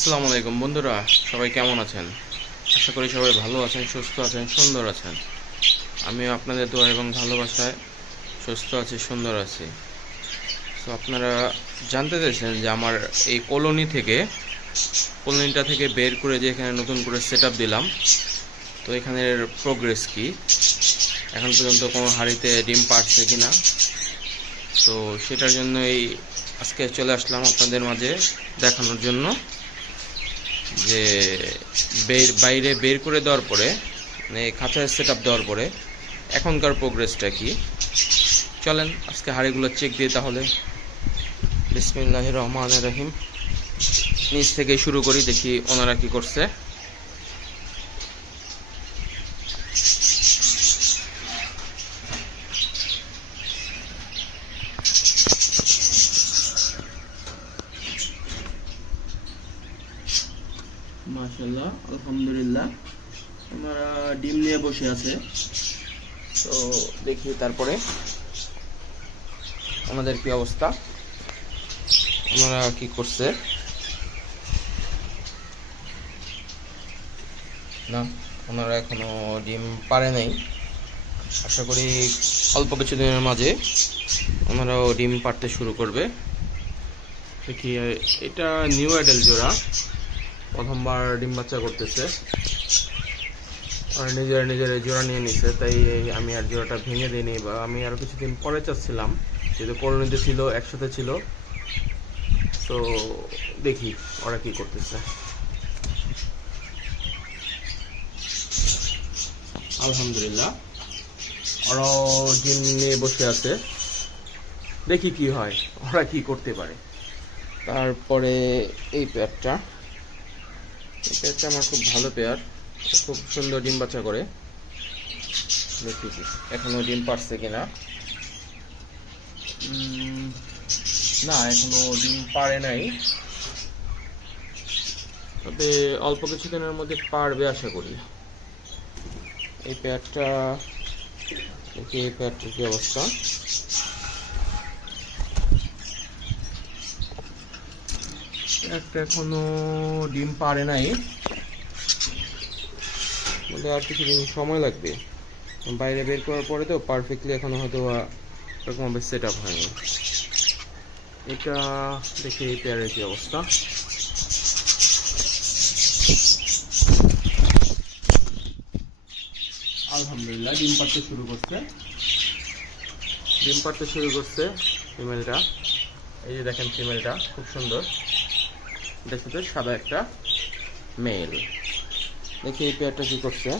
আসসালামু আলাইকুম বন্ধুরা, সবাই কেমন আছেন? আশা করি সবাই ভালো আছেন, সুস্থ আছেন, সুন্দর আছেন। আমিও আপনাদের দোয়া এবং ভালোবাসায় সুস্থ আছি, সুন্দর আছি। তো আপনারা জানতে চাইছেন যে আমার এই কলোনিটা থেকে বের করে যে এখানে নতুন করে সেট আপ দিলাম, তো এখানের প্রোগ্রেস কি, এখন পর্যন্ত কোনো হাঁড়িতে ডিম পাড়ছে কি না। তো সেটার জন্যই আজকে চলে আসলাম আপনাদের মাঝে দেখানোর জন্য যে বাইরে বের করে দেওয়ার পরে, মানে খাঁচায় সেট আপ দেওয়ার পরে এখনকার প্রোগ্রেসটা কি। চলেন আজকে হাঁড়িগুলো চেক দিয়ে তাহলে। বিসমিল্লাহির রহমানির রহিম, নিচ থেকে শুরু করি, দেখি ওনারা কি করছে। মাশাআল্লাহ, আলহামদুলিল্লাহ, ওনারা ডিম নিয়ে বসে আছে। তো দেখি তারপরে আমাদের কি অবস্থা, ওনারা কি করছে। না, ওনারা এখনো ডিম পারে নাই। আশা করি অল্প কিছুদিনের মাঝে ওনারাও ডিম পাড়তে শুরু করবে। দেখি, এটা নিউ অ্যাডাল্ট জোড়া, প্রথমবার ডিম বাচ্চা করতেছে আর নিজের জোড়া নিয়ে নিছে, তাই আমি আর জোড়াটা ভেঙে দিইনি, বা আমি আরও কিছুদিন পরে চাচ্ছিলাম, যেহেতু কলোনিতে ছিল, একসাথে ছিল। তো দেখি ওরা কি করতেছে। আলহামদুলিল্লাহ, ওরাও ডিম নিয়ে বসে আছে, দেখি কি হয়, ওরা কি করতে পারে। তারপরে এই পেয়ারটা আমার খুব ভালো পেয়ার, খুব সুন্দর ডিম বাচ্চা করে। দেখি এখনো ডিম পারছে কিনা। না, এখনো ডিম পারে নাই, তবে অল্প কিছুদিনের মধ্যে পারবে আশা করি। এই পেয়ারটা দেখি, এই পেয়ারটার কি অবস্থা। একটা এখনো ডিম পারে নাই, বলে আর কিছুদিন সময় লাগবে। বাইরে বের করার পরে তো পারফেক্টলি এখনো হয়তো এরকমভাবে সেট আপ হয়নি। এটা দেখি এই পেয়ারের কি অবস্থা। আলহামদুলিল্লাহ, ডিম পাড়তে শুরু করছে ফিমেলটা। এই যে দেখেন, ফিমেলটা খুব সুন্দর, দেখতে সাদা একটা মেল। দেখি এই পেয়ারটা কি করছে।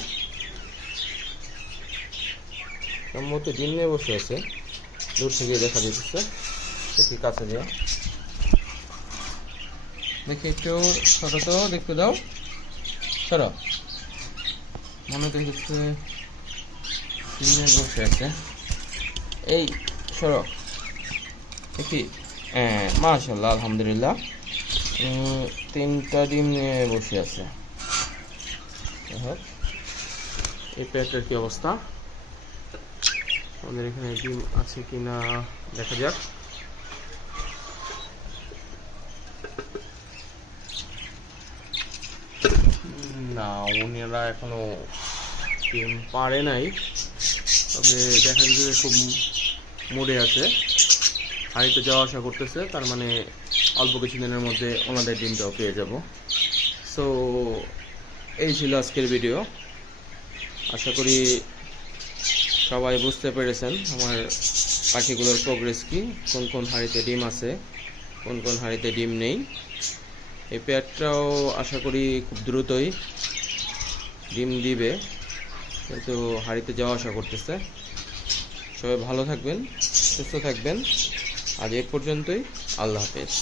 সম্ভবত ডিম নিয়ে বসে আছে, দূর থেকে দেখা যাচ্ছে। দেখি কাছে দিয়ে দেখি, একটু সরো তো, দেখতে দাও, সরো। মনে তো হচ্ছে ডিম নিয়ে বসে আছে। এই সরো, দেখি। হ্যাঁ, মাশাআল্লাহ, আলহামদুলিল্লাহ, 3টা ডিম নিয়ে বসে আছে। এই পেয়ারটার কি অবস্থা, আমাদের এখানে ডিম আছে কিনা দেখা যাক। না, উনিরা এখনো ডিম পারে নাই, তবে দেখা যাচ্ছে খুব মুডে আছে, হাঁড়িতে যাওয়া আসা করতেছে, তার মানে অল্প কিছুদিনের মধ্যে ওনাদের ডিমটাও পেয়ে যাব। সো এই ছিল আজকের ভিডিও। আশা করি সবাই বুঝতে পেরেছেন আমার পাখিগুলোর প্রোগ্রেস কি, কোন কোন হাঁড়িতে ডিম আছে, কোন কোন হাঁড়িতে ডিম নেই। এই পেয়ারটাও আশা করি খুব দ্রুতই ডিম দিবে, কিন্তু হাঁড়িতে যাওয়া আসা করতেছে। সবাই ভালো থাকবেন, সুস্থ থাকবেন। আজ এ পর্যন্তই, আল্লাহ হাফেজ।